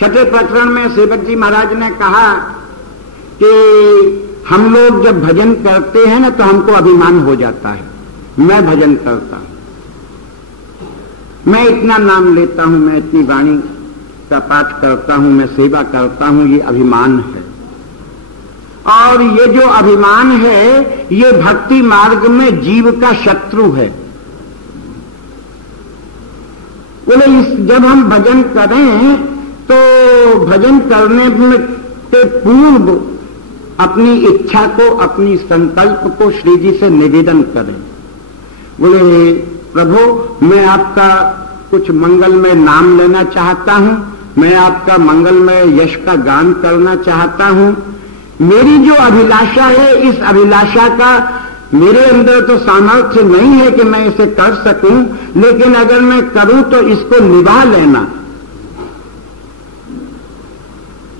छठे प्रकरण में सेवक जी महाराज ने कहा कि हम लोग जब भजन करते हैं ना तो हमको अभिमान हो जाता है, मैं भजन करता हूं, मैं इतना नाम लेता हूं, मैं इतनी वाणी का पाठ करता हूं, मैं सेवा करता हूं, ये अभिमान है। और ये जो अभिमान है ये भक्ति मार्ग में जीव का शत्रु है। बोले जब हम भजन करें तो भजन करने के पूर्व अपनी इच्छा को, अपनी संकल्प को श्री जी से निवेदन करें। बोले प्रभु मैं आपका कुछ मंगलमय नाम लेना चाहता हूं, मैं आपका मंगलमय यश का गान करना चाहता हूं। मेरी जो अभिलाषा है इस अभिलाषा का मेरे अंदर तो सामर्थ्य नहीं है कि मैं इसे कर सकूं, लेकिन अगर मैं करूं तो इसको निभा लेना।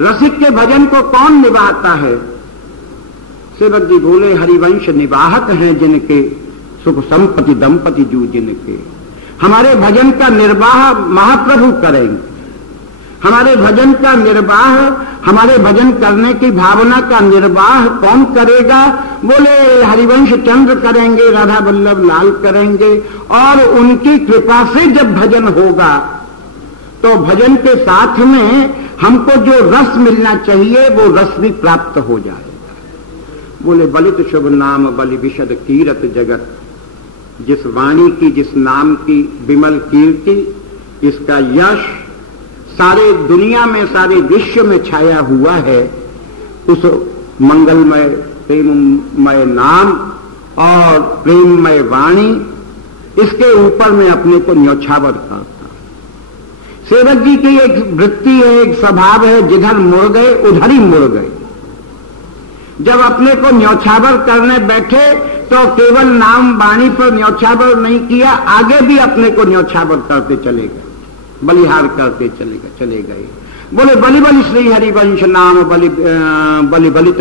रसिक के भजन को कौन निभाता है? सेवक जी बोले हरिवंश निवाहक हैं जिनके, सुख संपत्ति दंपति जू जिनके। हमारे भजन का निर्वाह महाप्रभु करेंगे, हमारे भजन का निर्वाह, हमारे भजन करने की भावना का निर्वाह कौन करेगा? बोले हरिवंश चंद्र करेंगे, राधा वल्लभ लाल करेंगे। और उनकी कृपा से जब भजन होगा तो भजन के साथ में हमको जो रस मिलना चाहिए वो रस भी प्राप्त हो जाएगा। बोले बलित शुभ नाम बलि विशद कीरत जगत। जिस वाणी की, जिस नाम की विमल कीर्ति, इसका यश सारे दुनिया में, सारे विश्व में छाया हुआ है, उस मंगलमय प्रेममय नाम और प्रेममय वाणी, इसके ऊपर मैं अपने को न्यौछावर करता। सेवक जी की एक वृत्ति है, एक स्वभाव है, जिधर मुड़ गए उधर ही मुड़ गए। जब अपने को न्यौछावर करने बैठे तो केवल नाम वाणी पर न्यौछावर नहीं किया, आगे भी अपने को न्यौछावर करते चले गए, बलिहार करते चले गए। बोले बलि बलि श्री हरिवंश नाम बलि बलि बलित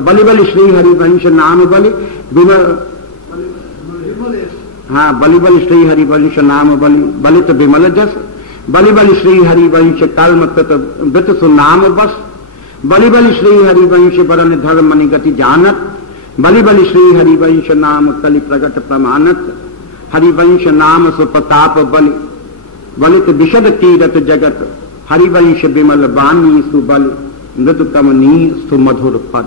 बलि बलि श्री हरिवंश नाम बलि हाँ बलि बलि श्री हरिवंश नाम बलि बलित विमल जस। बलि बलि श्री हरिवंश कर्म वृत सुनाम बस। बलि बलि श्री हरिवंश वरन धर्म निगति जानत। बलि बलि श्री हरिवंश नाम कलि प्रगट प्रमाणत। हरिवंश नाम सुप्रताप बलि बलित विशद कीरत जगत। हरिवंश विमल वाणी सुबल मृदु कमनी सुमधुर पद।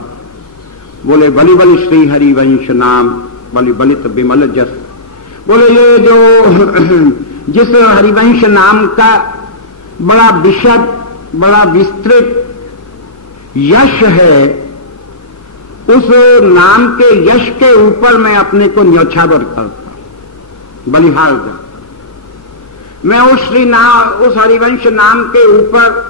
बोले बलि बलि श्री हरिवंश नाम बलि बलित विमल जस। बोले ये जो जिस हरिवंश नाम का बड़ा विशद, बड़ा विस्तृत यश है, उस नाम के यश के ऊपर मैं अपने को न्यौछावर करता, बलिहार जाता। मैं उस हरिवंश नाम के ऊपर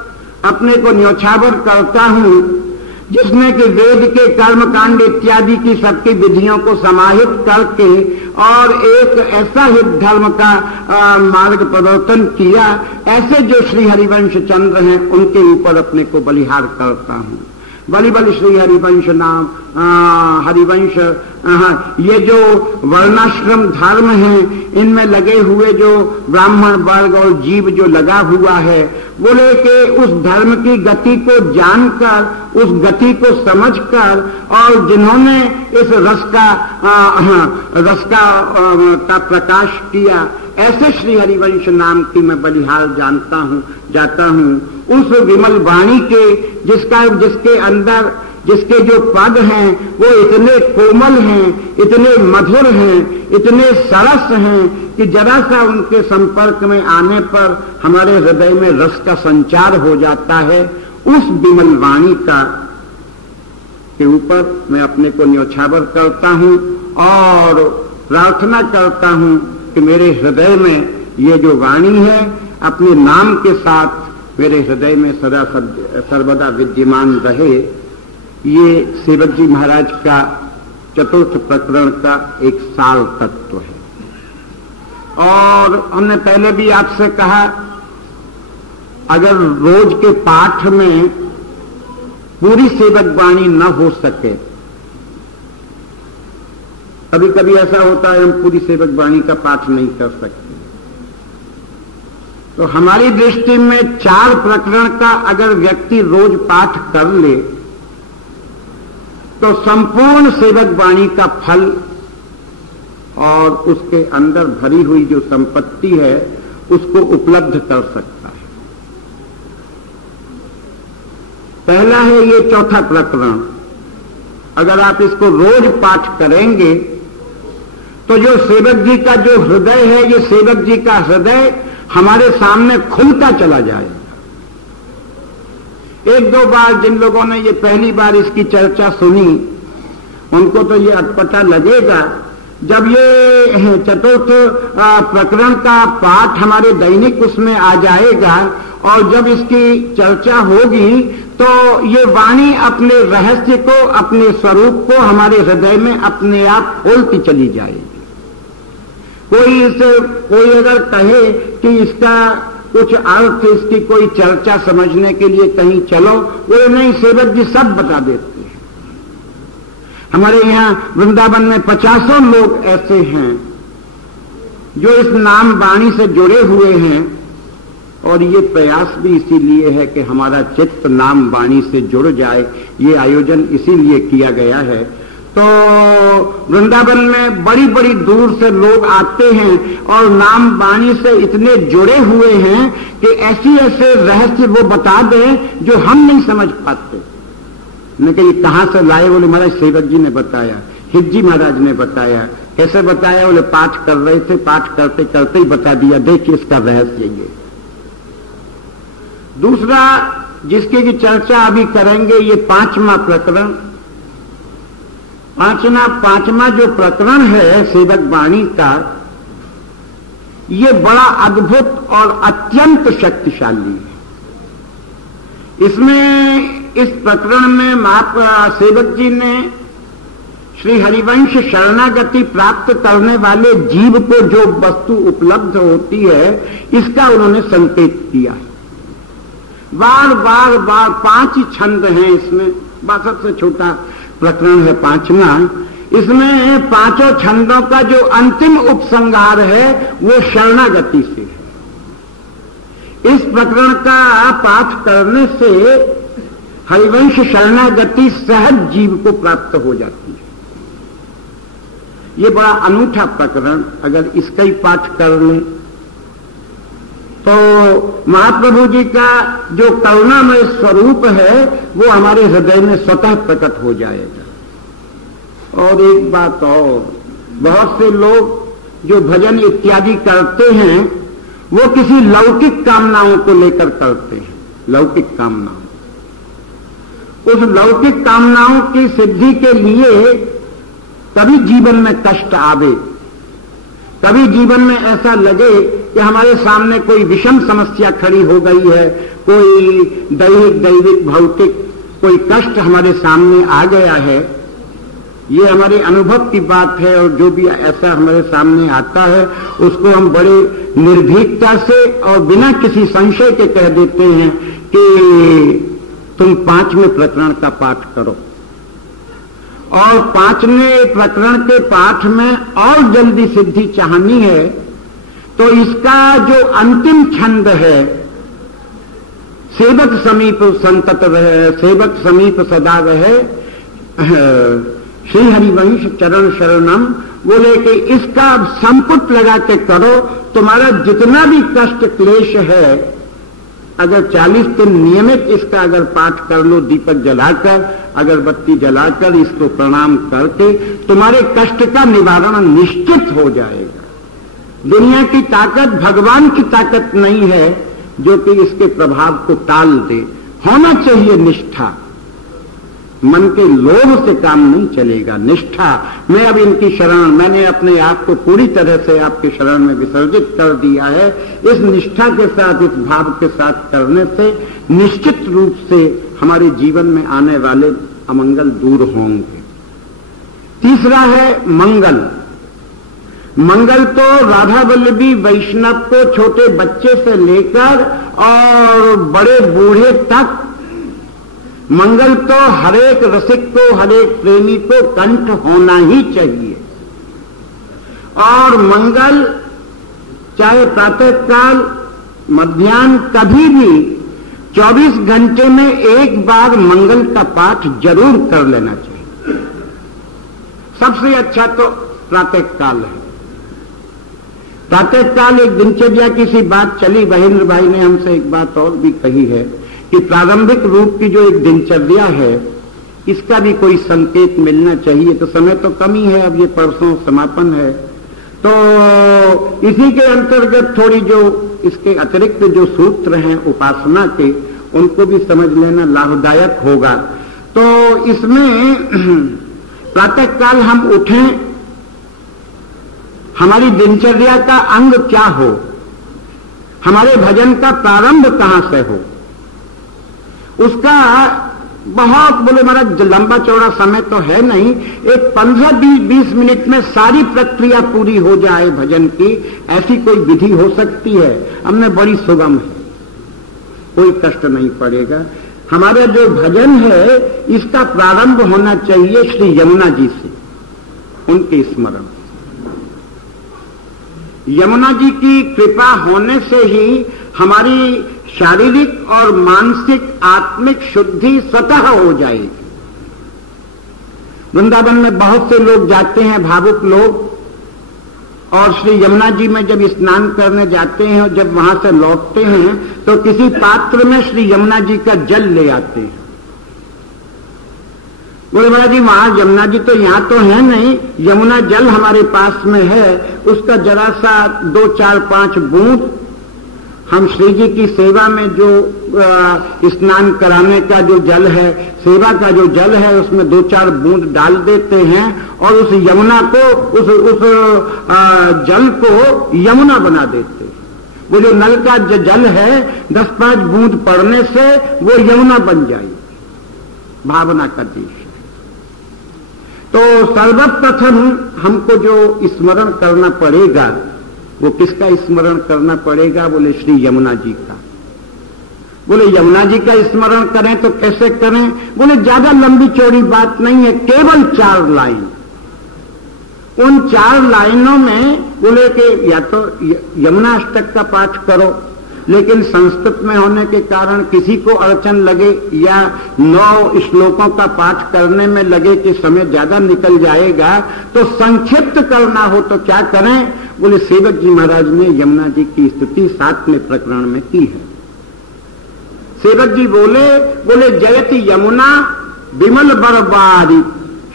अपने को न्यौछावर करता हूं जिसमें कि वेद के कर्म कांड इत्यादि की सबकी विधियों को समाहित करके और एक ऐसा ही धर्म का मार्ग प्रवर्तन किया। ऐसे जो श्री हरिवंश चंद्र हैं उनके ऊपर अपने को बलिहार करता हूं। बलि बलि श्री हरिवंश नाम हरिवंश। ये जो वर्णाश्रम धर्म है इनमें लगे हुए जो ब्राह्मण वर्ग और जीव जो लगा हुआ है, बोले कि उस धर्म की गति को जानकर, उस गति को समझकर और जिन्होंने इस रस का प्रकाश किया, ऐसे श्री हरिवंश नाम की मैं बलिहार जाता हूं। उस विमल वाणी के जिसके अंदर जिसके जो पद हैं वो इतने कोमल हैं, इतने मधुर हैं, इतने सरस हैं कि जरा सा उनके संपर्क में आने पर हमारे हृदय में रस का संचार हो जाता है। उस विमल वाणी के ऊपर मैं अपने को न्यौछावर करता हूं और प्रार्थना करता हूं कि मेरे हृदय में ये जो वाणी है अपने नाम के साथ मेरे हृदय में सदा सर्वदा विद्यमान रहे। ये सेवक जी महाराज का चतुर्थ प्रकरण का एक सार तत्व है। और हमने पहले भी आपसे कहा, अगर रोज के पाठ में पूरी सेवक वाणी न हो सके, कभी कभी ऐसा होता है हम पूरी सेवक वाणी का पाठ नहीं कर सकते, तो हमारी दृष्टि में 4 प्रकरण का अगर व्यक्ति रोज पाठ कर ले तो संपूर्ण सेवक वाणी का फल और उसके अंदर भरी हुई जो संपत्ति है उसको उपलब्ध कर सकता है। पहला है ये चौथा प्रकरण, अगर आप इसको रोज पाठ करेंगे तो जो सेवक जी का जो हृदय है, ये सेवक जी का हृदय हमारे सामने खुलता चला जाएगा। 1-2 बार जिन लोगों ने ये पहली बार इसकी चर्चा सुनी उनको तो ये अटपटा लगेगा। जब ये चतुर्थ प्रकरण का पाठ हमारे दैनिक उसमें आ जाएगा और जब इसकी चर्चा होगी तो ये वाणी अपने रहस्य को, अपने स्वरूप को हमारे हृदय में अपने आप खोलती चली जाएगी। कोई अगर कहे कि इसका कुछ अर्थ, इसकी कोई चर्चा समझने के लिए कहीं चलो, वो नहीं, सेवक जी सब बता देते हैं। हमारे यहाँ वृंदावन में 50 लोग ऐसे हैं जो इस नाम वाणी से जुड़े हुए हैं और ये प्रयास भी इसीलिए है कि हमारा चित्त नाम वाणी से जुड़ जाए। ये आयोजन इसीलिए किया गया है। तो वृंदावन में बड़ी बड़ी दूर से लोग आते हैं और नाम वाणी से इतने जुड़े हुए हैं कि ऐसे रहस्य वो बता दें जो हम नहीं समझ पाते। मैं कही कहां से लाए? बोले महाराज सेवक जी ने बताया, हिज्जी महाराज ने बताया। कैसे बताया? बोले पाठ कर रहे थे, पाठ करते करते ही बता दिया, देखिए इसका रहस्य ये। दूसरा जिसकी की चर्चा अभी करेंगे, ये 5वां प्रकरण। पांचवा जो प्रकरण है सेवक वाणी का, ये बड़ा अद्भुत और अत्यंत शक्तिशाली है। इसमें इस प्रकरण में सेवक जी ने श्री हरिवंश शरणागति प्राप्त करने वाले जीव को जो वस्तु उपलब्ध होती है इसका उन्होंने संकेत किया है। बार 5 छंद हैं इसमें, सबसे छोटा प्रकरण है 5वां। इसमें 5 छंदों का जो अंतिम उपसंहार है वो शरणागति से है। इस प्रकरण का पाठ करने से हरिवंश शरणागति सहज जीव को प्राप्त हो जाती है। ये बड़ा अनूठा प्रकरण, अगर इसका ही पाठ कर लें तो महाप्रभु जी का जो करुणामय स्वरूप है वो हमारे हृदय में स्वतः प्रकट हो जाएगा। और एक बात और, बहुत से लोग जो भजन इत्यादि करते हैं वो किसी लौकिक कामनाओं को लेकर करते हैं। लौकिक कामनाओं, उस लौकिक कामनाओं की सिद्धि के लिए कभी जीवन में कष्ट आवे, कभी जीवन में ऐसा लगे कि हमारे सामने कोई विषम समस्या खड़ी हो गई है, कोई दैविक भौतिक कोई कष्ट हमारे सामने आ गया है। ये हमारे अनुभव की बात है और जो भी ऐसा हमारे सामने आता है उसको हम बड़े निर्भीकता से और बिना किसी संशय के कह देते हैं कि तुम 5वें प्रकरण का पाठ करो। और 5वें प्रकरण के पाठ में और जल्दी सिद्धि चाहनी है तो इसका जो अंतिम छंद है, सेवक समीप संतत रहे, सेवक समीप सदा रहे, श्री हरिवंश चरण शरणम, बोले कि इसका संपुट लगा के करो। तुम्हारा जितना भी कष्ट क्लेश है, अगर 40 दिन नियमित इसका अगर पाठ कर लो, दीपक जलाकर, अगरबत्ती जलाकर, इसको प्रणाम करके, तुम्हारे कष्ट का निवारण निश्चित हो जाएगा। दुनिया की ताकत, भगवान की ताकत नहीं है जो कि इसके प्रभाव को टाल दे। होना चाहिए निष्ठा, मन के लोभ से काम नहीं चलेगा। निष्ठा, मैं अब इनकी शरण, मैंने अपने आप को पूरी तरह से आपके शरण में विसर्जित कर दिया है। इस निष्ठा के साथ, इस भाव के साथ करने से निश्चित रूप से हमारे जीवन में आने वाले अमंगल दूर होंगे। तीसरा है मंगल। मंगल तो राधा वल्लभी वैष्णव को, छोटे बच्चे से लेकर और बड़े बूढ़े तक, मंगल तो हरेक रसिक को, हरेक प्रेमी को कंठ होना ही चाहिए। और मंगल चाहे प्रातः काल, मध्याह्न कभी भी 24 घंटे में एक बार मंगल का पाठ जरूर कर लेना चाहिए। सबसे अच्छा तो प्रातः काल है। प्रातः काल एक दिनचर्या की सी बात चली, महेंद्र भाई ने हमसे एक बात और भी कही है कि प्रारंभिक रूप की जो एक दिनचर्या है इसका भी कोई संकेत मिलना चाहिए। तो समय तो कम ही है, अब ये परसों समापन है, तो इसी के अंतर्गत थोड़ी जो इसके अतिरिक्त जो सूत्र हैं उपासना के, उनको भी समझ लेना लाभदायक होगा। तो इसमें प्रातः काल हम उठें, हमारी दिनचर्या का अंग क्या हो, हमारे भजन का प्रारंभ कहां से हो, उसका बहुत बोले महाराज लंबा चौड़ा समय तो है नहीं, एक 15-20 मिनट में सारी प्रक्रिया पूरी हो जाए भजन की, ऐसी कोई विधि हो सकती है। हमने बड़ी सुगम है, कोई कष्ट नहीं पड़ेगा। हमारा जो भजन है इसका प्रारंभ होना चाहिए श्री यमुना जी से, उनके स्मरण। यमुना जी की कृपा होने से ही हमारी शारीरिक और मानसिक आत्मिक शुद्धि स्वतः हो जाएगी। वृंदावन में बहुत से लोग जाते हैं, भावुक लोग, और श्री यमुना जी में जब स्नान करने जाते हैं और जब वहां से लौटते हैं तो किसी पात्र में श्री यमुना जी का जल ले आते हैं। बोले महाराज जी वहां यमुना जी तो यहां तो है नहीं, यमुना जल हमारे पास में है, उसका जरा सा 2, 4, 5 बूंद हम श्री जी की सेवा में जो स्नान कराने का जो जल है, सेवा का जो जल है, उसमें 2-4 बूंद डाल देते हैं और उस यमुना को उस जल को यमुना बना देते हैं। वो जो नल का जल है 10-5 बूंद पड़ने से वो यमुना बन जाएगी। भावना का देश है। तो सर्वप्रथम हमको जो स्मरण करना पड़ेगा वो किसका स्मरण करना पड़ेगा? बोले श्री यमुना जी का। बोले यमुना जी का स्मरण करें तो कैसे करें? बोले ज्यादा लंबी चौड़ी बात नहीं है, केवल 4 लाइन। उन 4 लाइनों में बोले कि या तो यमुना अष्टक का पाठ करो, लेकिन संस्कृत में होने के कारण किसी को अड़चन लगे या 9 श्लोकों का पाठ करने में लगे कि समय ज्यादा निकल जाएगा, तो संक्षिप्त करना हो तो क्या करें? बोले सेवक जी महाराज ने यमुना जी की स्तुति 7वें प्रकरण में की है। सेवक जी बोले जयति यमुना विमल बरबारी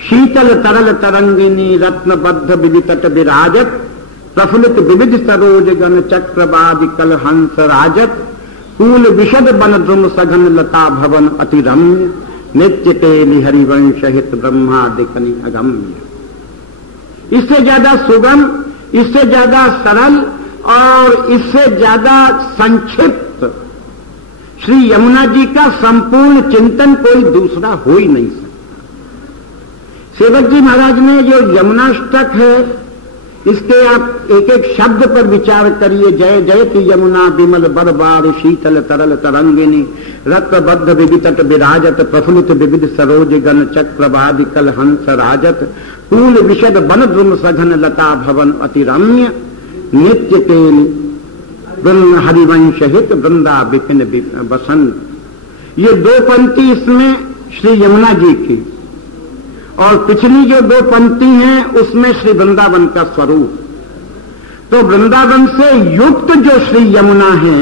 शीतल तरल तरंगिनी रत्नबद्ध विवितट विराजत प्रफुल्लित विविध सरोज गण चक्रवादि कल हंस राजत कूल विशद बन द्रुम सघन लता भवन अति रम्य नित्य तेलि हरिवंश हित ब्रह्मादिकनि अगम्य। इससे ज्यादा सुगम, इससे ज्यादा सरल और इससे ज्यादा संक्षिप्त श्री यमुना जी का संपूर्ण चिंतन कोई दूसरा हो ही नहीं सकता। सेवक जी महाराज ने जो यमुनाष्टक है, इसके आप एक एक शब्द पर विचार करिए। जय जयति यमुना विमल बरबार शीतल तरल तरंगिनी रत्नबद्ध विवितट विराजत प्रफुल्लित विविध सरोज गण चक्रवादि कल हंस राजत कूल विशद बन द्रुम सघन लता भवन अति रम्य नित्य तेल हरिवंश हित वृंदा विपिन बसंत। ये 2 पंक्ति इसमें श्री यमुना जी की, और पिछली जो 2 पंक्ति हैं उसमें श्री वृंदावन का स्वरूप। तो वृंदावन से युक्त जो श्री यमुना है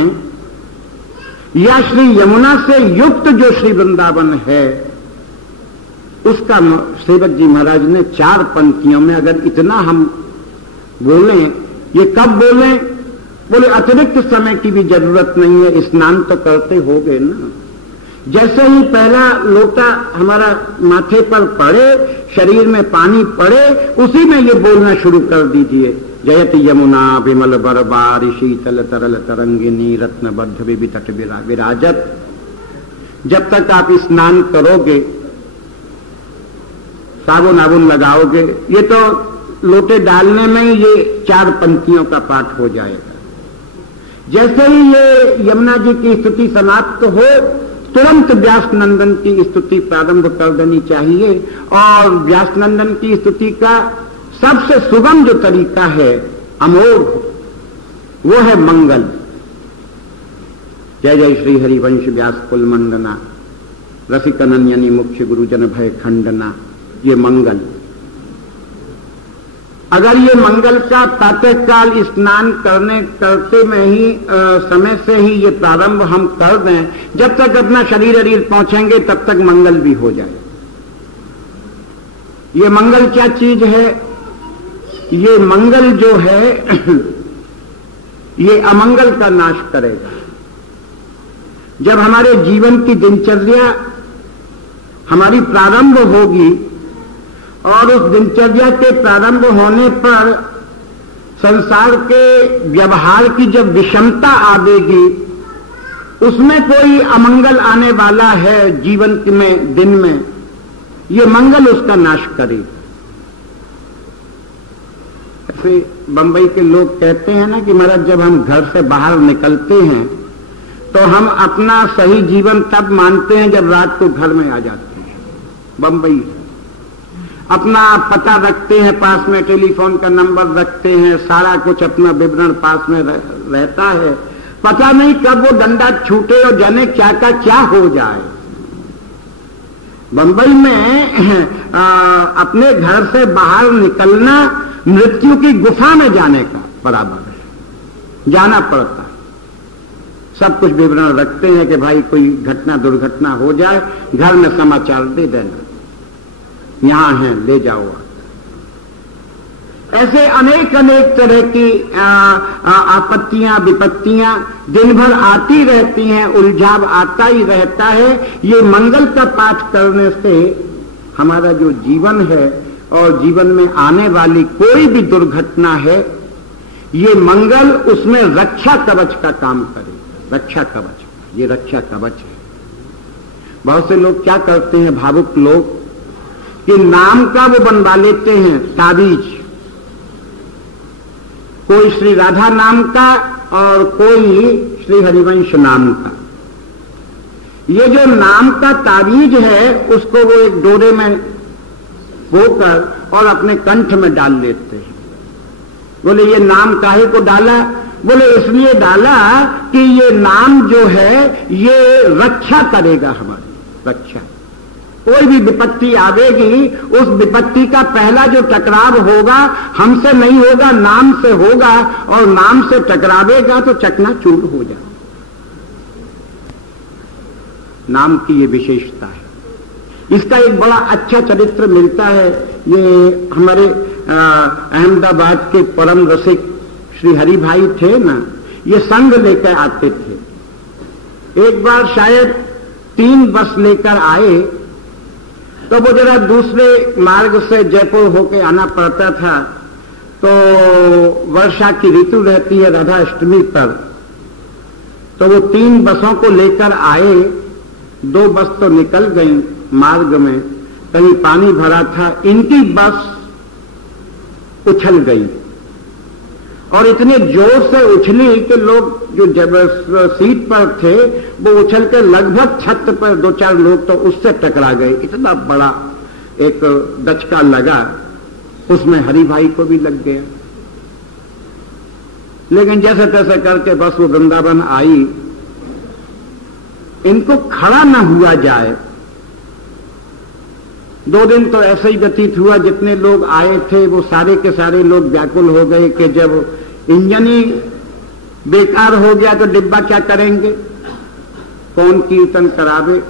या श्री यमुना से युक्त जो श्री वृंदावन है, उसका सेवक जी महाराज ने 4 पंक्तियों में, अगर इतना हम बोलें, ये कब बोलें? बोले अतिरिक्त समय की भी जरूरत नहीं है, स्नान तो करते हो गए ना। जैसे ही पहला लोटा हमारा माथे पर पड़े, शरीर में पानी पड़े, उसी में ये बोलना शुरू कर दीजिए। जयति यमुना विमल बरबारी शीतल तरल तरंगिनी रत्नबद्ध विवितट विराजत। जब तक आप स्नान करोगे, साबुन आबुन लगाओगे, ये तो लोटे डालने में ये 4 पंक्तियों का पाठ हो जाएगा। जैसे ही ये यमुना जी की स्तुति समाप्त हो, तुरंत व्यास नंदन की स्तुति प्रारंभ कर देनी चाहिए। और व्यास नंदन की स्तुति का सबसे सुगम जो तरीका है, अमोघ, वो है मंगल। जय जय श्री हरिवंश व्यास कुल मंडना, रसिकनंदनी मुख्य गुरुजन भय खंडना। ये मंगल, अगर ये मंगल का प्रातःकाल स्नान करते में ही समय से ही ये प्रारंभ हम कर दें, जब तक अपना शरीर पहुंचेंगे तब तक मंगल भी हो जाए। ये मंगल क्या चीज है? ये मंगल जो है ये अमंगल का नाश करेगा। जब हमारे जीवन की दिनचर्या हमारी प्रारंभ होगी और उस दिनचर्या के प्रारंभ होने पर संसार के व्यवहार की जब विषमता आवेगी, उसमें कोई अमंगल आने वाला है जीवन में, दिन में, ये मंगल उसका नाश करे। ऐसे बंबई के लोग कहते हैं ना कि महाराज जब हम घर से बाहर निकलते हैं तो हम अपना सही जीवन तब मानते हैं जब रात को घर में आ जाते हैं। बंबई अपना पता रखते हैं पास में, टेलीफोन का नंबर रखते हैं, सारा कुछ अपना विवरण पास में रहता है। पता नहीं कब वो डंडा छूटे और जाने क्या का क्या हो जाए। बंबई में अपने घर से बाहर निकलना मृत्यु की गुफा में जाने का बराबर है, जाना पड़ता है। सब कुछ विवरण रखते हैं कि भाई कोई घटना दुर्घटना हो जाए, घर में समाचार दे देना, यहां है ले जाओ। ऐसे अनेक अनेक तरह की आपत्तियां विपत्तियां दिन भर आती रहती हैं, उलझाव आता ही रहता है। ये मंगल का पाठ करने से हमारा जो जीवन है और जीवन में आने वाली कोई भी दुर्घटना है, ये मंगल उसमें रक्षा कवच का काम करे। रक्षा कवच, ये रक्षा कवच है। बहुत से लोग क्या करते हैं, भावुक लोग, कि नाम का वो बनवा लेते हैं ताबीज, कोई श्री राधा नाम का और कोई श्री हरिवंश नाम का। ये जो नाम का ताबीज है उसको वो एक डोरे में होकर और अपने कंठ में डाल लेते हैं। बोले ये नाम काहे को डाला? बोले इसलिए डाला कि ये नाम जो है ये रक्षा करेगा, हमारी रक्षा। कोई भी विपत्ति आवेगी, उस विपत्ति का पहला जो टकराव होगा हमसे नहीं होगा, नाम से होगा, और नाम से टकरावेगा तो चकनाचूर हो जाएगा। नाम की ये विशेषता है। इसका एक बड़ा अच्छा चरित्र मिलता है। ये हमारे अहमदाबाद के परम रसिक श्री हरि भाई थे ना, ये संग लेकर आते थे। एक बार शायद 3 बस लेकर आए तो वो जरा दूसरे मार्ग से जयपुर होके आना पड़ता था। तो वर्षा की ऋतु रहती है राधा अष्टमी पर, तो वो 3 बसों को लेकर आए। 2 बस तो निकल गई मार्ग में, कहीं पानी भरा था, इनकी बस उछल गई और इतने जोर से उछली कि लोग जो जब सीट पर थे वो उछल के लगभग छत पर 2-4 लोग तो उससे टकरा गए। इतना बड़ा एक दचका लगा, उसमें हरि भाई को भी लग गया। लेकिन जैसे तैसे करके बस वो वृंदावन आई। इनको खड़ा न हुआ जाए। 2 दिन तो ऐसे ही व्यतीत हुआ, जितने लोग आए थे वो सारे के सारे लोग व्याकुल हो गए कि जब इंजन ही बेकार हो गया तो डिब्बा क्या करेंगे, कौन कीर्तन करावे।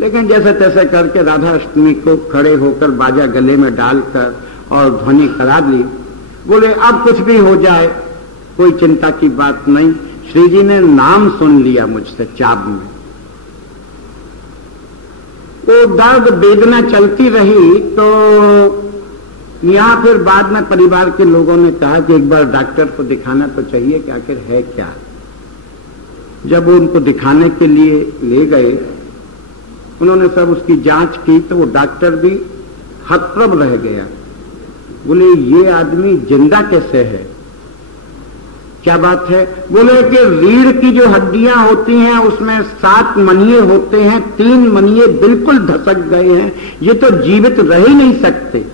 लेकिन जैसे तैसे करके राधा अष्टमी को खड़े होकर बाजा गले में डालकर और ध्वनि करा ली। बोले अब कुछ भी हो जाए कोई चिंता की बात नहीं। श्री जी ने नाम सुन लिया मुझसे चाब में। वो दर्द वेदना चलती रही। तो यहां फिर बाद में परिवार के लोगों ने कहा कि एक बार डॉक्टर को दिखाना तो चाहिए कि आखिर है क्या। जब वो उनको दिखाने के लिए ले गए, उन्होंने सब उसकी जांच की तो वो डॉक्टर भी हतप्रभ रह गया। बोले ये आदमी जिंदा कैसे है? क्या बात है? बोले कि रीढ़ की जो हड्डियां होती हैं उसमें 7 मनिये होते हैं, 3 मनिये बिल्कुल धसक गए हैं, ये तो जीवित रह ही नहीं सकते।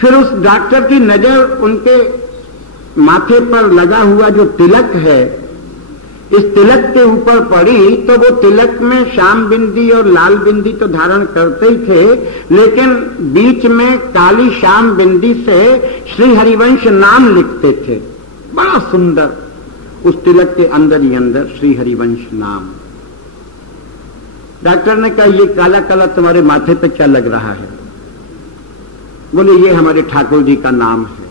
फिर उस डॉक्टर की नजर उनके माथे पर लगा हुआ जो तिलक है, इस तिलक के ऊपर पड़ी तो वो तिलक में श्याम बिंदी और लाल बिंदी तो धारण करते ही थे, लेकिन बीच में काली श्याम बिंदी से श्री हरिवंश नाम लिखते थे, बड़ा सुंदर। उस तिलक के अंदर ही अंदर श्री हरिवंश नाम। डॉक्टर ने कहा, ये काला काला तुम्हारे माथे पे क्या लग रहा है? बोले, ये हमारे ठाकुर जी का नाम है।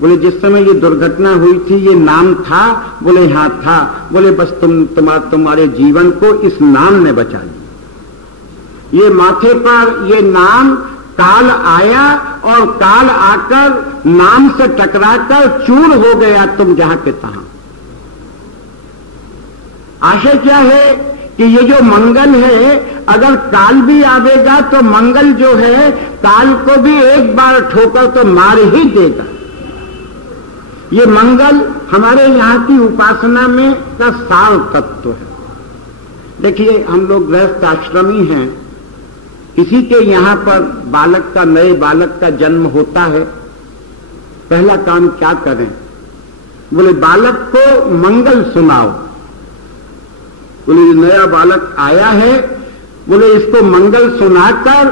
बोले, जिस समय ये दुर्घटना हुई थी ये नाम था? बोले, हाँ था। बोले, बस तुम्हारे जीवन को इस नाम ने बचा लिया। ये माथे पर ये नाम, काल आया और काल आकर नाम से टकराकर चूर हो गया तुम जहां के तहां। आशय क्या है कि ये जो मंगल है, अगर काल भी आवेगा तो मंगल जो है काल को भी एक बार ठोकर तो मार ही देगा। ये मंगल हमारे यहाँ की उपासना में का सार तत्व है। देखिए, हम लोग गृहस्थ आश्रमी हैं, किसी के यहां पर बालक का, नए बालक का जन्म होता है, पहला काम क्या करें? बोले, बालक को मंगल सुनाओ। बोले, नया बालक आया है, बोले इसको मंगल सुनाकर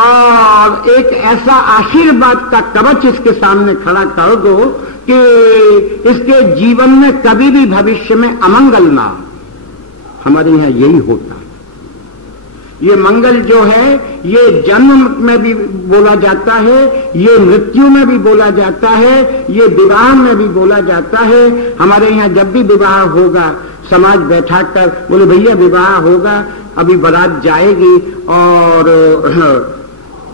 और एक ऐसा आशीर्वाद का कवच इसके सामने खड़ा कर दो कि इसके जीवन में कभी भी भविष्य में अमंगल ना हो। हमारे यहां यही होता है। ये मंगल जो है ये जन्म में भी बोला जाता है, ये मृत्यु में भी बोला जाता है, ये विवाह में भी बोला जाता है। हमारे यहाँ जब भी विवाह होगा समाज बैठा कर बोले, भैया विवाह होगा, अभी बारात जाएगी और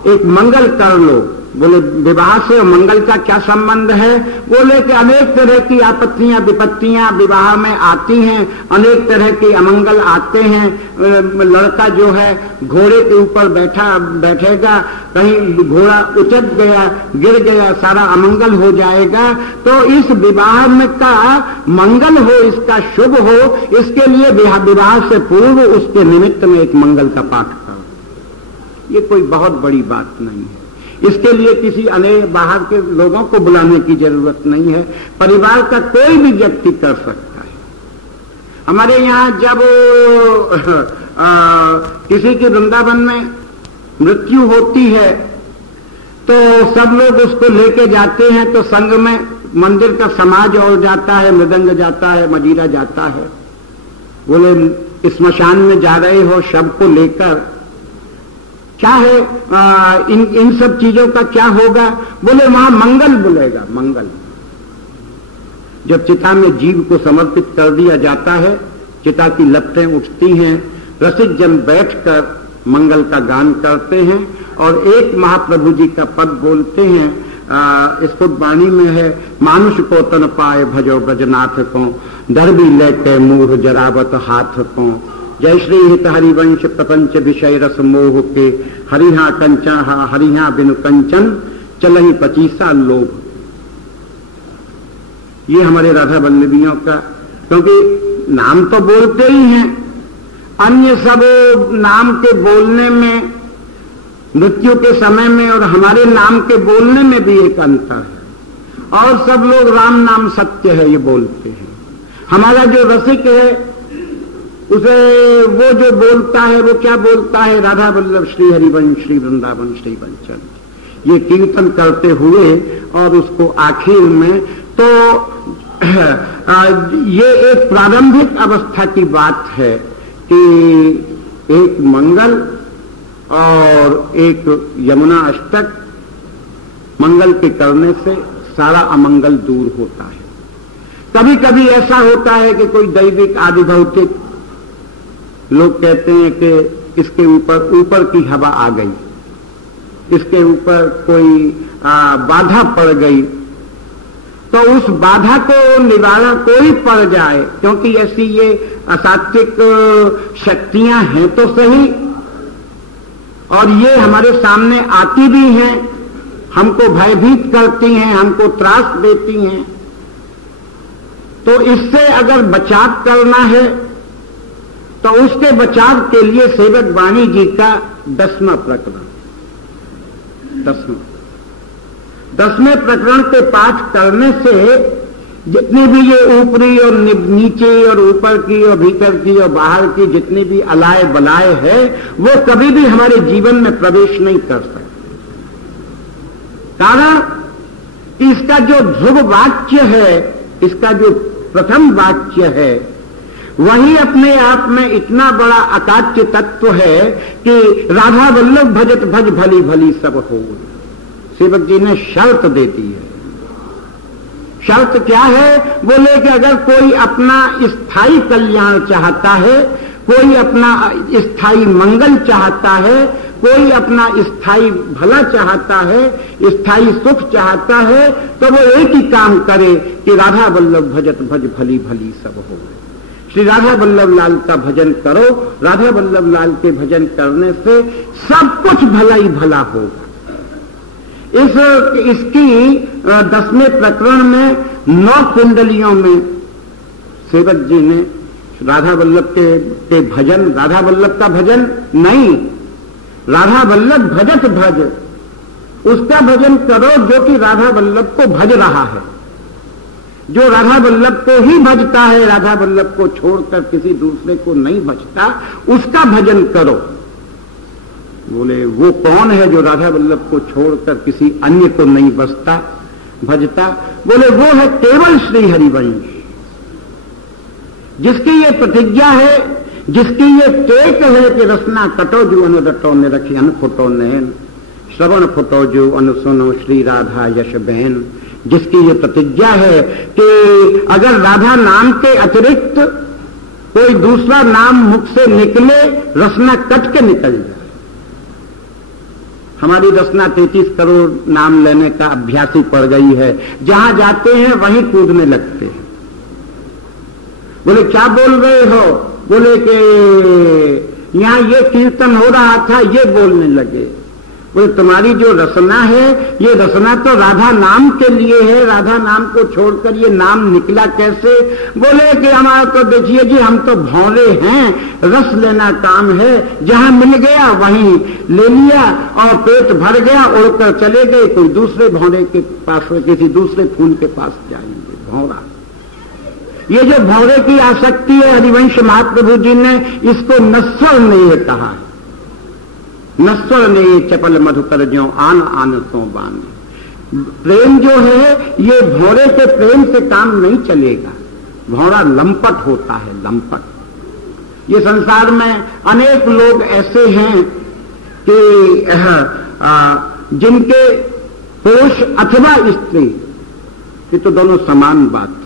एक मंगल कर लो। बोले, विवाह से मंगल का क्या संबंध है? बोले कि अनेक तरह की आपत्तियां विपत्तियां विवाह में आती हैं, अनेक तरह के अमंगल आते हैं। लड़का जो है घोड़े के ऊपर बैठेगा, कहीं घोड़ा उचक गया, गिर गया, सारा अमंगल हो जाएगा। तो इस विवाह में का मंगल हो, इसका शुभ हो, इसके लिए विवाह से पूर्व उसके निमित्त में एक मंगल का पाठ करो। ये कोई बहुत बड़ी बात नहीं है। इसके लिए किसी अनेक बाहर के लोगों को बुलाने की जरूरत नहीं है, परिवार का कोई भी व्यक्ति कर सकता है। हमारे यहाँ जब किसी के वृंदावन में मृत्यु होती है तो सब लोग उसको लेके जाते हैं, तो संग में मंदिर का समाज और जाता है, मृदंग जाता है, मजीरा जाता है। बोले, स्मशान में जा रहे हो शव को लेकर, क्या है इन सब चीजों का क्या होगा? बोले, वहां मंगल बोलेगा, मंगल। जब चिता में जीव को समर्पित कर दिया जाता है, चिता की लपटें उठती हैं, रसिक जन बैठकर मंगल का गान करते हैं और एक महाप्रभु जी का पद बोलते हैं। इसको वाणी में है, मानुष को तन पाए भजो ब्रजनाथ को, दरबी लेके मूढ़ जरावत हाथ को, जय श्री हित हरिवंश प्रपंच विषय रस मोह के, हरिहा कंचा हरिहा बिनु कंचन चलही पचीसा लोभ। ये हमारे राधा वल्लभियों का, क्योंकि नाम तो बोलते ही हैं, अन्य सब नाम के बोलने में मृत्यु के समय में और हमारे नाम के बोलने में भी एक अंतर है। और सब लोग राम नाम सत्य है ये बोलते हैं। हमारा जो रसिक है उसे वो जो बोलता है वो क्या बोलता है? राधा वल्लभ श्री हरिवंश श्री वृंदावन श्री वंचन, ये कीर्तन करते हुए और उसको आखिर में तो ये एक प्रारंभिक अवस्था की बात है कि एक मंगल और एक यमुना अष्टक, मंगल के करने से सारा अमंगल दूर होता है। कभी कभी ऐसा होता है कि कोई दैविक आदि भौतिक लोग कहते हैं कि इसके ऊपर की हवा आ गई, इसके ऊपर कोई बाधा पड़ गई, तो उस बाधा को निवारण कोई पड़ जाए, क्योंकि ऐसी ये असात्विक शक्तियां हैं तो सही, और ये हमारे सामने आती भी हैं, हमको भयभीत करती हैं, हमको त्रास देती हैं। तो इससे अगर बचाव करना है तो उसके बचाव के लिए सेवक वाणी जी का 10वां प्रकरण, 10वां 10वें प्रकरण के पाठ करने से जितनी भी ये ऊपरी और नीचे और ऊपर की और भीतर की और बाहर की जितनी भी अलाय बलाय है वो कभी भी हमारे जीवन में प्रवेश नहीं कर सकते। कारण इसका जो ध्रुव वाक्य है, इसका जो प्रथम वाक्य है, वही अपने आप में इतना बड़ा अकाट्य तत्व है कि राधा वल्लभ भजत भज भली भली सब हो। सेवक जी ने शर्त दे दी है। शर्त क्या है? बोले कि अगर कोई अपना स्थायी कल्याण चाहता है, कोई अपना स्थायी मंगल चाहता है, कोई अपना स्थायी भला चाहता है, स्थायी सुख चाहता है, तो वो एक ही काम करे कि राधा वल्लभ भजत भज भली भली सब हो। श्री राधा वल्लभ लाल का भजन करो। राधा वल्लभ लाल के भजन करने से सब कुछ भला ही भला होगा। इसकी 10वें प्रकरण में 9 कुंडलियों में सेवक जी ने राधा वल्लभ के भजन, राधा वल्लभ का भजन नहीं, राधा वल्लभ भजत भज, उसका भजन करो जो कि राधा वल्लभ को भज रहा है, जो राधा वल्लभ को ही भजता है, राधा वल्लभ को छोड़कर किसी दूसरे को नहीं भजता, उसका भजन करो। बोले वो कौन है जो राधा वल्लभ को छोड़कर किसी अन्य को नहीं भजता? बोले वो है केवल श्री हरिवंश, जिसकी ये प्रतिज्ञा है, जिसकी ये टेक है कि रसना कटो जो अनुरटो ने रखी अन फुटो नैन, श्रवण फुटो जो अनुसुनो श्री राधा यश बहन, जिसकी ये प्रतिज्ञा है कि अगर राधा नाम के अतिरिक्त कोई दूसरा नाम मुख से निकले, रसना कट के निकल जाए। हमारी रसना 33 करोड़ नाम लेने का अभ्यासी पड़ गई है, जहां जाते हैं वहीं कूदने लगते हैं। बोले क्या बोल रहे हो? बोले कि यहां ये कीर्तन हो रहा था, ये बोलने लगे। बोले तुम्हारी जो रसना है, ये रसना तो राधा नाम के लिए है, राधा नाम को छोड़कर ये नाम निकला कैसे? बोले कि हमारा तो देखिए जी, हम तो भौरे हैं, रस लेना काम है, जहां मिल गया वहीं ले लिया और पेट भर गया, उड़कर चले गए, कोई दूसरे भौरे के पास, किसी दूसरे फूल के पास जाएंगे। भौरा, ये जो भौरे की आसक्ति है, हरिवंश महाप्रभु जी ने इसको नस्वर ने कहा है। नस्वर ने ये चपल मधुकर ज्यों आन आन सो बान। प्रेम जो है ये भौरे के प्रेम से काम नहीं चलेगा। भौरा लंपट होता है, लंपट। ये संसार में अनेक लोग ऐसे हैं कि जिनके पुरुष अथवा स्त्री, ये तो दोनों समान बात है,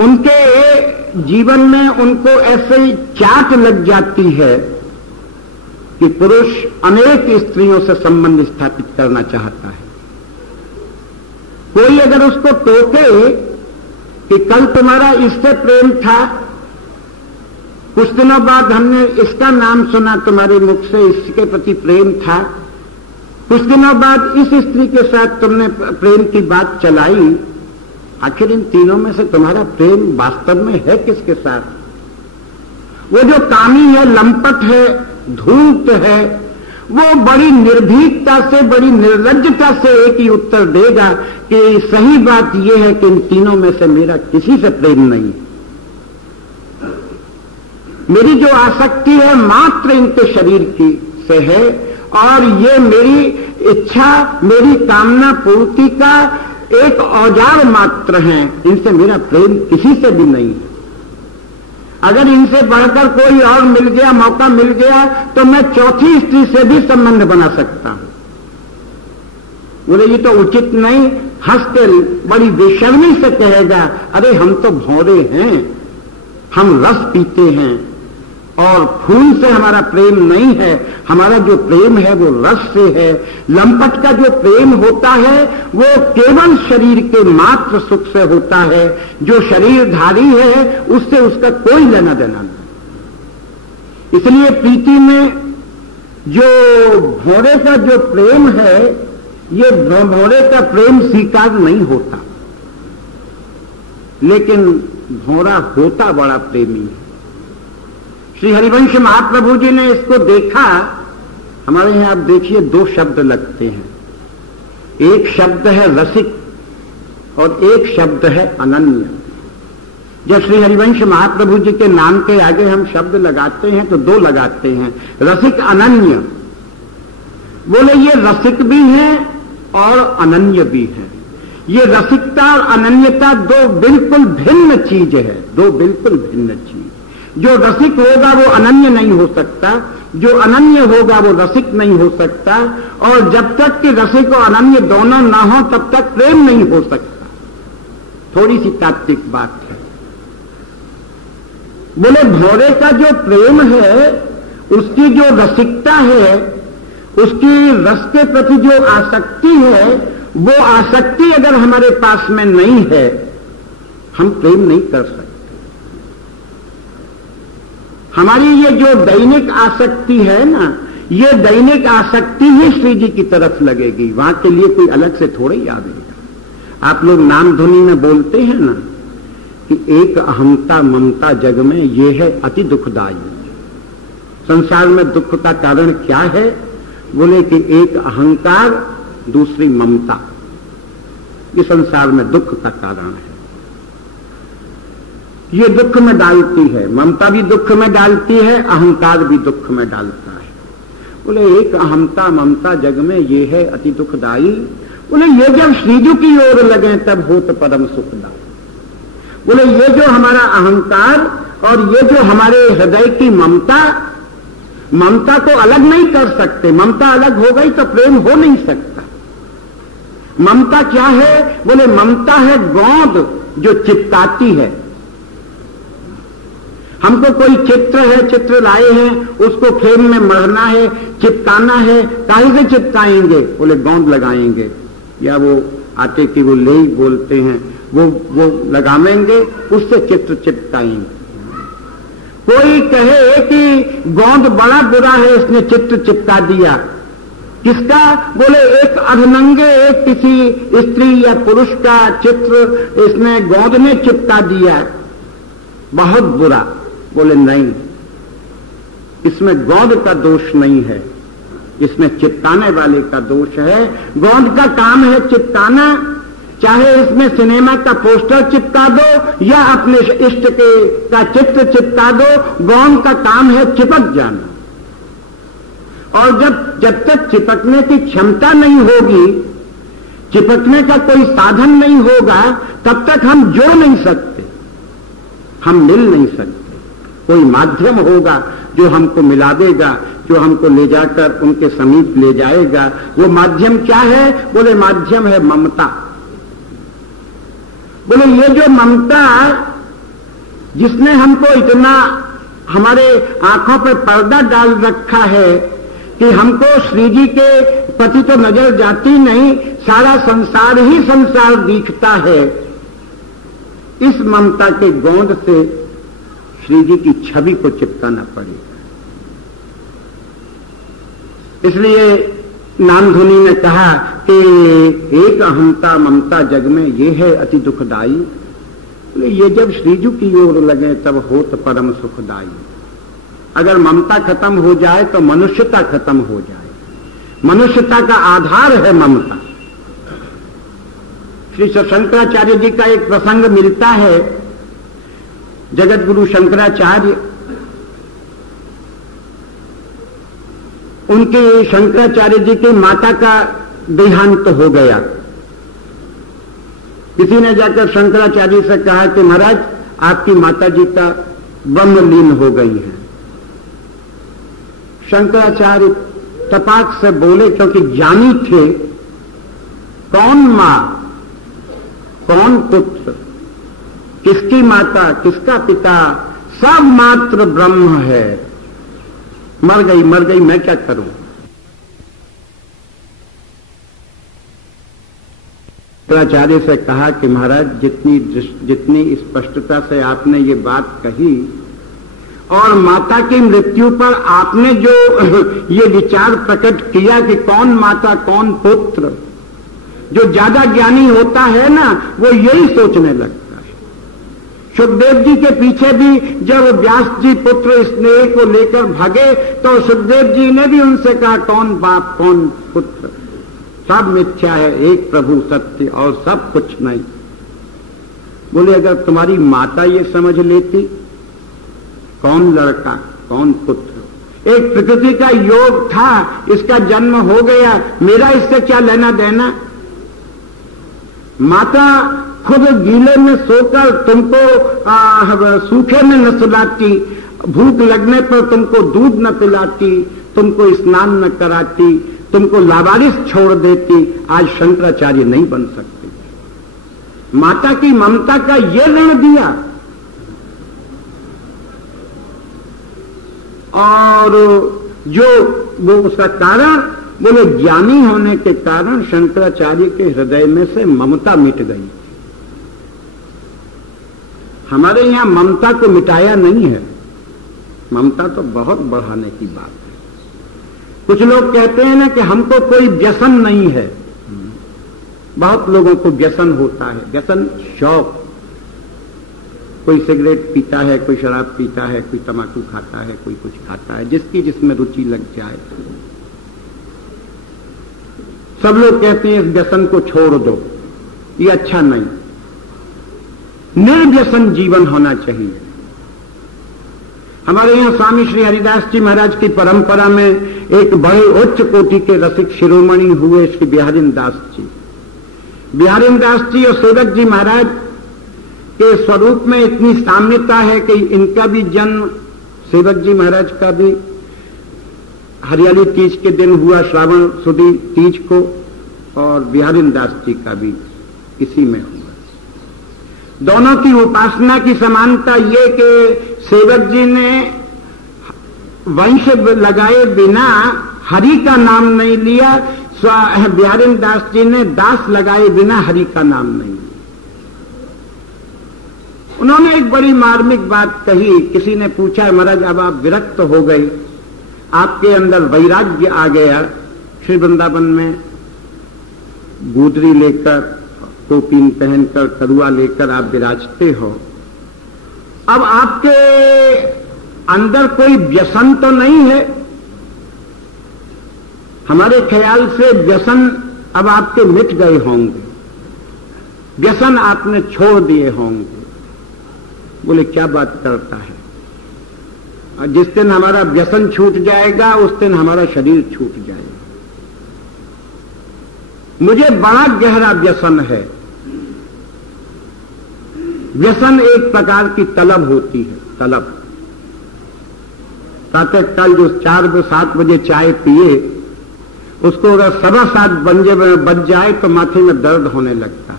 उनके जीवन में उनको ऐसे ही चाट लग जाती है कि पुरुष अनेक स्त्रियों से संबंध स्थापित करना चाहता है। कोई अगर उसको टोके कि कल तुम्हारा इससे प्रेम था, कुछ दिनों बाद हमने इसका नाम सुना तुम्हारे मुख से, इसके प्रति प्रेम था, कुछ दिनों बाद इस स्त्री के साथ तुमने प्रेम की बात चलाई, आखिर इन तीनों में से तुम्हारा प्रेम वास्तव में है किसके साथ? वो जो कामी है, लंपट है, धूर्त है, वो बड़ी निर्भीकता से, बड़ी निर्लज्जता से एक ही उत्तर देगा कि सही बात यह है कि इन तीनों में से मेरा किसी से प्रेम नहीं, मेरी जो आसक्ति है मात्र इनके शरीर की से है, और ये मेरी इच्छा, मेरी कामना पूर्ति का एक औजार मात्र है, इनसे मेरा प्रेम किसी से भी नहीं है। अगर इनसे बढ़कर कोई और मिल गया, मौका मिल गया, तो मैं चौथी स्त्री से भी संबंध बना सकता हूं। बोले ये तो उचित नहीं। हंस के बड़ी बेशर्मी से कहेगा, अरे हम तो भौरे हैं, हम रस पीते हैं और फूल से हमारा प्रेम नहीं है, हमारा जो प्रेम है वो रस से है। लंपट का जो प्रेम होता है वो केवल शरीर के मात्र सुख से होता है, जो शरीरधारी है उससे उसका कोई लेना देना नहीं। इसलिए प्रीति में जो भौरे का जो प्रेम है, ये भौरे का प्रेम स्वीकार नहीं होता, लेकिन भौरा होता बड़ा प्रेमी है। श्री हरिवंश महाप्रभु जी ने इसको देखा। हमारे यहां आप देखिए 2 शब्द लगते हैं, एक शब्द है रसिक और एक शब्द है अनन्य। जब श्री हरिवंश महाप्रभु जी के नाम के आगे हम शब्द लगाते हैं तो दो लगाते हैं, रसिक अनन्य। बोले ये रसिक भी है और अनन्य भी है। ये रसिकता और अनन्यता दो बिल्कुल भिन्न चीज है, दो बिल्कुल भिन्न चीज। जो रसिक होगा वो अनन्य नहीं हो सकता, जो अनन्य होगा वो रसिक नहीं हो सकता, और जब तक कि रसिक और अनन्य दोनों ना हो तब तक प्रेम नहीं हो सकता। थोड़ी सी तात्विक बात है। बोले भौरे का जो प्रेम है, उसकी जो रसिकता है, उसकी रस के प्रति जो आसक्ति है, वो आसक्ति अगर हमारे पास में नहीं है, हम प्रेम नहीं कर सकते। हमारी ये जो दैनिक आसक्ति है ना, ये दैनिक आसक्ति ही श्री जी की तरफ लगेगी, वहां के लिए कोई अलग से थोड़े ही आवेगा। आप लोग नाम धुनी में बोलते हैं ना कि एक अहमता ममता जग में, ये है अति दुखदाई। संसार में दुख का कारण क्या है? बोले कि एक अहंकार, दूसरी ममता, ये संसार में दुख का कारण है। ये दुख में डालती है, ममता भी दुख में डालती है, अहंकार भी दुख में डालता है। बोले एक अहमता ममता जग में, ये है अति दुखदाई। बोले ये जब श्रीजू की ओर लगे तब होत परम सुखदाई। बोले ये जो हमारा अहंकार और ये जो हमारे हृदय की ममता, ममता को अलग नहीं कर सकते। ममता अलग हो गई तो प्रेम हो नहीं सकता। ममता क्या है? बोले ममता है गोंद जो चिपकाती है। हमको कोई चित्र है, चित्र लाए हैं, उसको फ्रेम में मढ़ना है, चिपकाना है। काहे से चिपकाएंगे? बोले गोंद लगाएंगे, या वो आटे की वो लेई बोलते हैं, वो लगावेंगे, उससे चित्र चिपकाएंगे। कोई कहे कि गोंद बड़ा बुरा है, इसने चित्र चिपका दिया। किसका? बोले एक अधनंगे, एक किसी स्त्री या पुरुष का चित्र इसने गोंद ने चिपका दिया, बहुत बुरा। बोले नहीं, इसमें गोंद का दोष नहीं है, इसमें चिपकाने वाले का दोष है। गोंद का काम है चिपकाना, चाहे इसमें सिनेमा का पोस्टर चिपका दो या अपने इष्ट के का चित्र चिपका दो, गोंद का काम है चिपक जाना। और जब तक चिपकने की क्षमता नहीं होगी, चिपकने का कोई साधन नहीं होगा, तब तक हम जोड़ नहीं सकते, हम मिल नहीं सकते। कोई माध्यम होगा जो हमको मिला देगा, जो हमको ले जाकर उनके समीप ले जाएगा। वो माध्यम क्या है? बोले माध्यम है ममता। बोले ये जो ममता, जिसने हमको इतना हमारे आंखों पर पर्दा डाल रखा है कि हमको श्री जी के प्रति तो नजर जाती नहीं, सारा संसार ही संसार दिखता है। इस ममता के गोंद से श्री जी की छवि को चिपकाना पड़ेगा। इसलिए नामधुनी ने कहा कि एक अहमता ममता जग में, ये है अति दुखदाई। ये जब श्रीजू की ओर लगे तब होत परम सुखदाई। अगर ममता खत्म हो जाए तो मनुष्यता खत्म हो जाए। मनुष्यता का आधार है ममता। श्री शंकराचार्य जी का एक प्रसंग मिलता है। जगत गुरु शंकराचार्य, उनके शंकराचार्य जी के माता का देहांत हो गया। किसी ने जाकर शंकराचार्य से कहा कि महाराज आपकी माता जी का ब्रह्मलीन हो गई है। शंकराचार्य तपाक से बोले, क्योंकि ज्ञानी थे, कौन मां कौन पुत्र, किसकी माता किसका पिता, सब मात्र ब्रह्म है। मर गई मैं क्या करूं। शंकराचार्य से कहा कि महाराज जितनी स्पष्टता से आपने ये बात कही और माता की मृत्यु पर आपने जो ये विचार प्रकट किया कि कौन माता कौन पुत्र, जो ज्यादा ज्ञानी होता है ना वो यही सोचने लगता है। सुखदेव जी के पीछे भी जब व्यास जी पुत्र स्नेह को लेकर भागे तो सुखदेव जी ने भी उनसे कहा कौन बाप कौन पुत्र। सब मिथ्या है, एक प्रभु सत्य और सब कुछ नहीं। बोले अगर तुम्हारी माता ये समझ लेती, कौन लड़का कौन पुत्र, एक प्रकृति का योग था, इसका जन्म हो गया, मेरा इससे क्या लेना देना। माता खुद गीले में सोकर तुमको सूखे में न सुलाती, भूख लगने पर तुमको दूध न पिलाती, तुमको स्नान न कराती, तुमको लावारिस छोड़ देती, आज शंकराचार्य नहीं बन सकते। माता की ममता का ये ऋण दिया। और जो वो उसका कारण, बोले ज्ञानी होने के कारण शंकराचार्य के हृदय में से ममता मिट गई। हमारे यहां ममता को मिटाया नहीं है, ममता तो बहुत बढ़ाने की बात है। कुछ लोग कहते हैं ना कि हमको कोई व्यसन नहीं है। बहुत लोगों को व्यसन होता है, व्यसन शौक। कोई सिगरेट पीता है, कोई शराब पीता है, कोई तम्बाकू खाता है, कोई कुछ खाता है, जिसकी जिसमें रुचि लग जाए। सब लोग कहते हैं इस व्यसन को छोड़ दो, ये अच्छा नहीं। निर्व्यसन जीवन होना चाहिए। हमारे यहां स्वामी श्री हरिदास जी महाराज की परंपरा में एक बड़े उच्च कोटि के रसिक शिरोमणि हुए श्री बिहारीन दास जी। बिहारीन दास जी और सेवक जी महाराज के स्वरूप में इतनी साम्यता है कि इनका भी जन्म सेवक जी महाराज का भी हरियाली तीज के दिन हुआ, श्रावण सुदी तीज को, और बिहारीन दास जी का भी इसी में हुआ। दोनों की उपासना की समानता ये कि सेवक जी ने वंश लगाए बिना हरि का नाम नहीं लिया, बिहारीन दास जी ने दास लगाए बिना हरि का नाम नहीं लिया। उन्होंने एक बड़ी मार्मिक बात कही। किसी ने पूछा, महाराज अब आप विरक्त हो गए, आपके अंदर वैराग्य आ गया, श्री वृंदावन में गुदरी लेकर, टोपी पहनकर, करुआ लेकर आप विराजते हो, अब आपके अंदर कोई व्यसन तो नहीं है। हमारे ख्याल से व्यसन अब आपके मिट गए होंगे, व्यसन आपने छोड़ दिए होंगे। बोले क्या बात करता है, और जिस दिन हमारा व्यसन छूट जाएगा उस दिन हमारा शरीर छूट जाएगा। मुझे बड़ा गहरा व्यसन है। व्यसन एक प्रकार की तलब होती है, तलब। प्रातः काल जो 4-7 बजे चाय पिए, उसको अगर 7:15 बज जाए तो माथे में दर्द होने लगता है।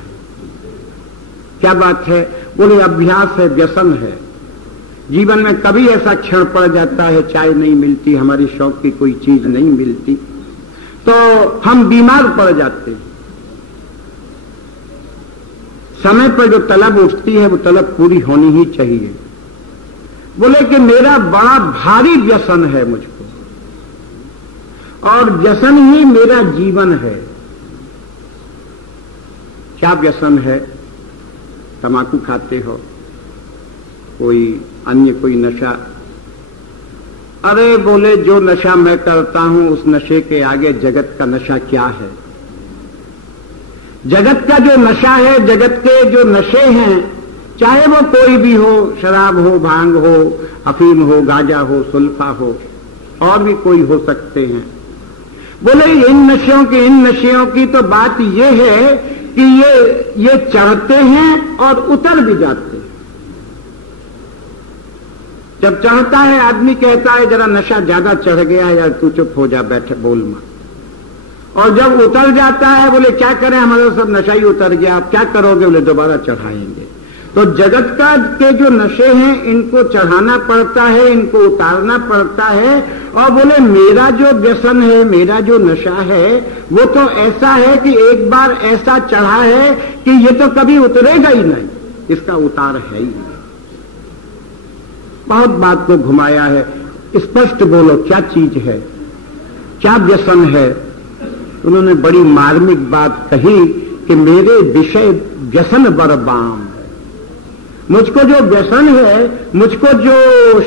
क्या बात है? बोले अभ्यास है, व्यसन है। जीवन में कभी ऐसा क्षण पड़ जाता है, चाय नहीं मिलती, हमारी शौक की कोई चीज नहीं मिलती, तो हम बीमार पड़ जाते हैं। समय पर जो तलब उठती है वो तलब पूरी होनी ही चाहिए। बोले कि मेरा बड़ा भारी व्यसन है मुझको, और व्यसन ही मेरा जीवन है। क्या व्यसन है? तम्बाकू खाते हो, कोई अन्य कोई नशा। अरे बोले जो नशा मैं करता हूं उस नशे के आगे जगत का नशा क्या है? जगत का जो नशा है, जगत के जो नशे हैं, चाहे वो कोई भी हो, शराब हो, भांग हो, अफीम हो, गांजा हो, सुल्फा हो, और भी कोई हो सकते हैं। बोले इन नशों की तो बात ये है कि ये चढ़ते हैं और उतर भी जाते हैं। जब चढ़ता है आदमी कहता है जरा नशा ज्यादा चढ़ गया, या तू चुप हो जा, बैठे बोल मत। और जब उतर जाता है, बोले क्या करें, हमारा सब नशा ही उतर गया, आप क्या करोगे? बोले दोबारा चढ़ाएंगे। तो जगत का के जो नशे हैं इनको चढ़ाना पड़ता है, इनको उतारना पड़ता है। और बोले मेरा जो व्यसन है, मेरा जो नशा है, वो तो ऐसा है कि एक बार ऐसा चढ़ा है कि ये तो कभी उतरेगा ही नहीं, इसका उतार है ही नहीं। बहुत बात को घुमाया है, स्पष्ट बोलो क्या चीज है, क्या व्यसन है। उन्होंने बड़ी मार्मिक बात कही कि मेरे विषय व्यसन बरबाम है। मुझको जो व्यसन है, मुझको जो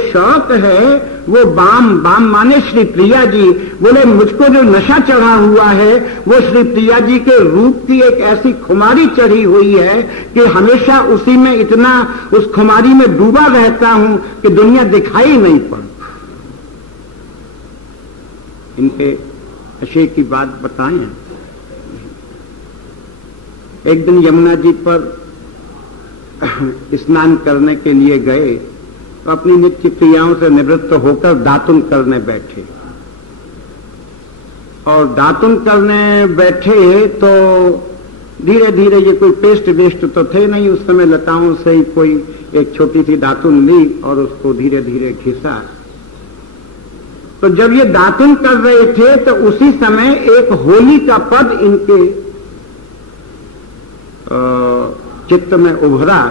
शौक है, वो बाम माने श्री प्रिया जी। बोले मुझको जो नशा चढ़ा हुआ है वो श्री प्रिया जी के रूप की एक ऐसी खुमारी चढ़ी हुई है कि हमेशा उसी में इतना उस खुमारी में डूबा रहता हूं कि दुनिया दिखाई नहीं पड़ती। इनके नशे की बात बताएं। एक दिन यमुना जी पर स्नान करने के लिए गए तो अपनी नित्य क्रियाओं से निवृत्त होकर दातुन करने बैठे, और दातुन करने बैठे तो धीरे धीरे, ये कोई पेस्ट वेस्ट तो थे नहीं उस समय, लताओं से ही कोई एक छोटी सी दातुन ली और उसको धीरे धीरे घिसा। तो जब ये दातुन कर रहे थे तो उसी समय एक होली का पद इनके चित्त में उभरा,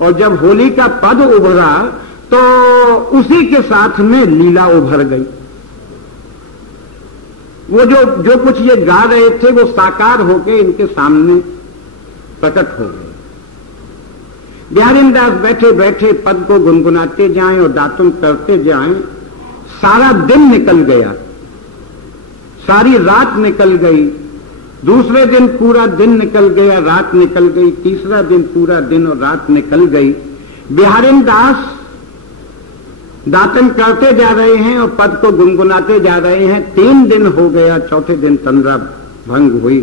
और जब होली का पद उभरा तो उसी के साथ में लीला उभर गई। वो जो कुछ ये गा रहे थे वो साकार होके इनके सामने प्रकट हो गए। बिहारी दास बैठे बैठे पद को गुनगुनाते जाएं और दातुन करते जाएं। सारा दिन निकल गया, सारी रात निकल गई, दूसरे दिन पूरा दिन निकल गया, रात निकल गई, तीसरा दिन पूरा दिन और रात निकल गई। बिहारी दास दातन करते जा रहे हैं और पद को गुनगुनाते जा रहे हैं। 3 दिन हो गया, चौथे दिन तंद्रा भंग हुई,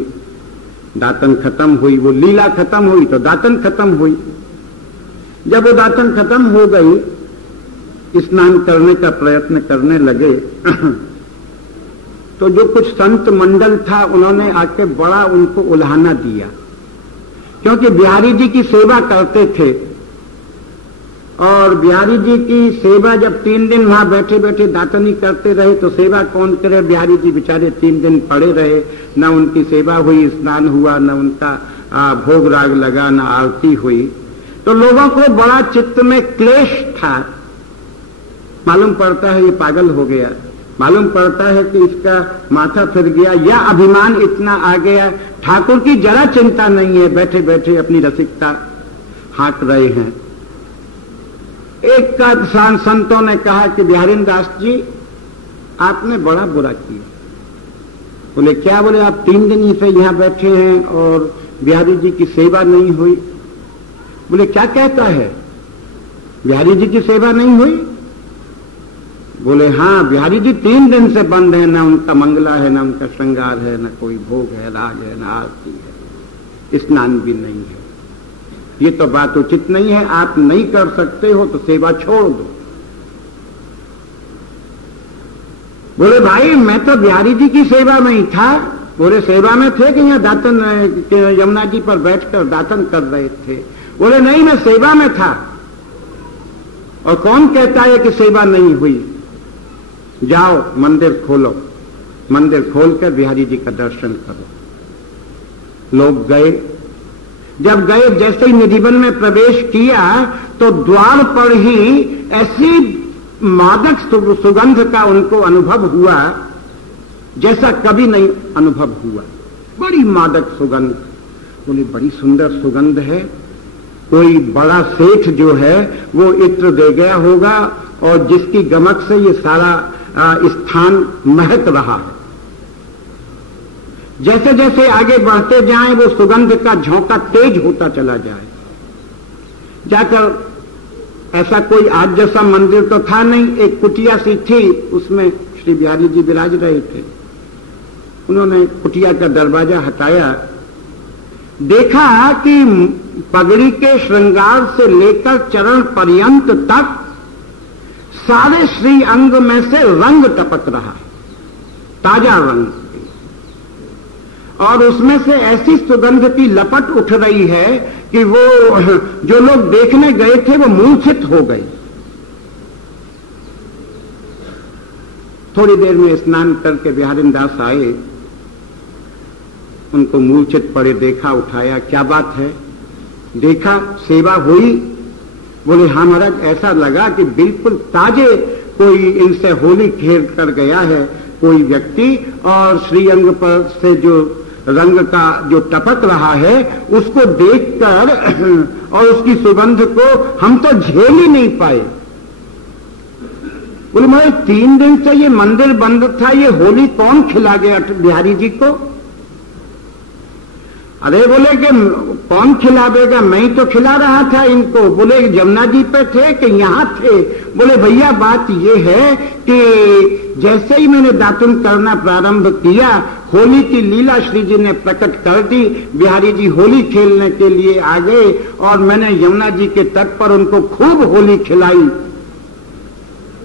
दातन खत्म हुई, वो लीला खत्म हुई तो दातन खत्म हुई। जब वो दातन खत्म हो गई, स्नान करने का प्रयत्न करने लगे तो जो कुछ संत मंडल था उन्होंने आके बड़ा उनको उल्हाना दिया, क्योंकि बिहारी जी की सेवा करते थे। और बिहारी जी की सेवा जब 3 दिन वहां बैठे बैठे दातनी करते रहे तो सेवा कौन करे। बिहारी जी बेचारे 3 दिन पड़े रहे, न उनकी सेवा हुई, स्नान हुआ, न उनका भोग राग लगा, न आरती हुई। तो लोगों को बड़ा चित्त में क्लेश था। मालूम पड़ता है ये पागल हो गया, मालूम पड़ता है कि इसका माथा फिर गया या अभिमान इतना आ गया। ठाकुर की जरा चिंता नहीं है, बैठे बैठे अपनी रसिकता हाँक रहे हैं। एक का संतों ने कहा कि बिहारी दास जी आपने बड़ा बुरा किया। बोले क्या? बोले आप 3 दिन से यहां बैठे हैं और बिहारी जी की सेवा नहीं हुई। बोले क्या कहता है, बिहारी जी की सेवा नहीं हुई? बोले हाँ, बिहारी जी 3 दिन से बंद है, ना उनका मंगला है, ना उनका श्रृंगार है, ना कोई भोग है, राग है, ना आरती है, स्नान भी नहीं है। ये तो बात उचित नहीं है, आप नहीं कर सकते हो तो सेवा छोड़ दो। बोले भाई मैं तो बिहारी जी की सेवा में ही था। बोले सेवा में थे कि यहाँ दातन यमुना जी पर बैठकर दातन कर रहे थे? बोले नहीं, मैं सेवा में था। और कौन कहता है कि सेवा नहीं हुई? जाओ मंदिर खोलो, मंदिर खोलकर बिहारी जी का दर्शन करो। लोग गए। जब गए, जैसे ही निधिवन में प्रवेश किया तो द्वार पर ही ऐसी मादक सुगंध का उनको अनुभव हुआ जैसा कभी नहीं अनुभव हुआ। बड़ी मादक सुगंध। बोले बड़ी सुंदर सुगंध है, कोई बड़ा सेठ जो है वो इत्र दे गया होगा और जिसकी गमक से ये सारा स्थान महक रहा है। जैसे जैसे आगे बढ़ते जाएं वो सुगंध का झोंका तेज होता चला जाए। जाकर ऐसा कोई आज जैसा मंदिर तो था नहीं, एक कुटिया सी थी, उसमें श्री बिहारी जी विराज रहे थे। उन्होंने कुटिया का दरवाजा हटाया, देखा कि पगड़ी के श्रृंगार से लेकर चरण पर्यंत तक सारे श्री अंग में से रंग टपक रहा है, ताजा रंग, और उसमें से ऐसी सुगंध की लपट उठ रही है कि वो जो लोग देखने गए थे वो मूर्छित हो गए। थोड़ी देर में स्नान करके बिहारी दास आए, उनको मूर्छित पड़े देखा, उठाया, क्या बात है? देखा सेवा हुई? बोले हाँ महाराज, ऐसा लगा कि बिल्कुल ताजे कोई इनसे होली खेल कर गया है कोई व्यक्ति, और श्रीअंग पर से जो रंग का जो टपक रहा है उसको देखकर और उसकी सुगंध को हम तो झेल ही नहीं पाए। बोले मैं 3 दिन से ये मंदिर बंद था, ये होली कौन खिला गया बिहारी जी को? अरे बोले कि कौन खिलावेगा, मैं ही तो खिला रहा था इनको। बोले जमुना जी पे थे कि यहाँ थे? बोले भैया बात ये है कि जैसे ही मैंने दातुन करना प्रारंभ किया, होली की लीला श्री जी ने प्रकट कर दी। बिहारी जी होली खेलने के लिए आ गए और मैंने यमुना जी के तट पर उनको खूब होली खिलाई।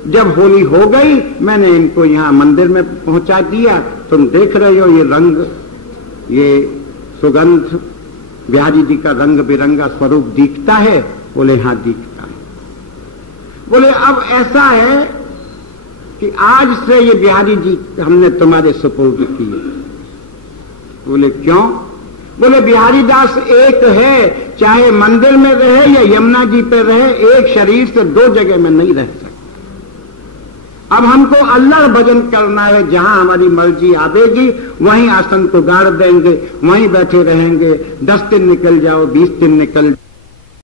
जब होली हो गई मैंने इनको यहाँ मंदिर में पहुंचा दिया। तुम देख रहे हो ये रंग, ये सुगंध, बिहारी जी का रंग बिरंगा स्वरूप दिखता है? बोले हाँ दिखता है। बोले अब ऐसा है कि आज से ये बिहारी जी हमने तुम्हारे सुपुर्द किए। बोले क्यों? बोले बिहारी दास एक है, चाहे मंदिर में रहे या यमुना जी पे रहे, एक शरीर से 2 जगह में नहीं रह सकते। अब हमको अल्लाह भजन करना है, जहां हमारी मर्जी आवेगी वहीं आसन को गाड़ देंगे, वहीं बैठे रहेंगे। 10 दिन निकल जाओ, 20 दिन निकल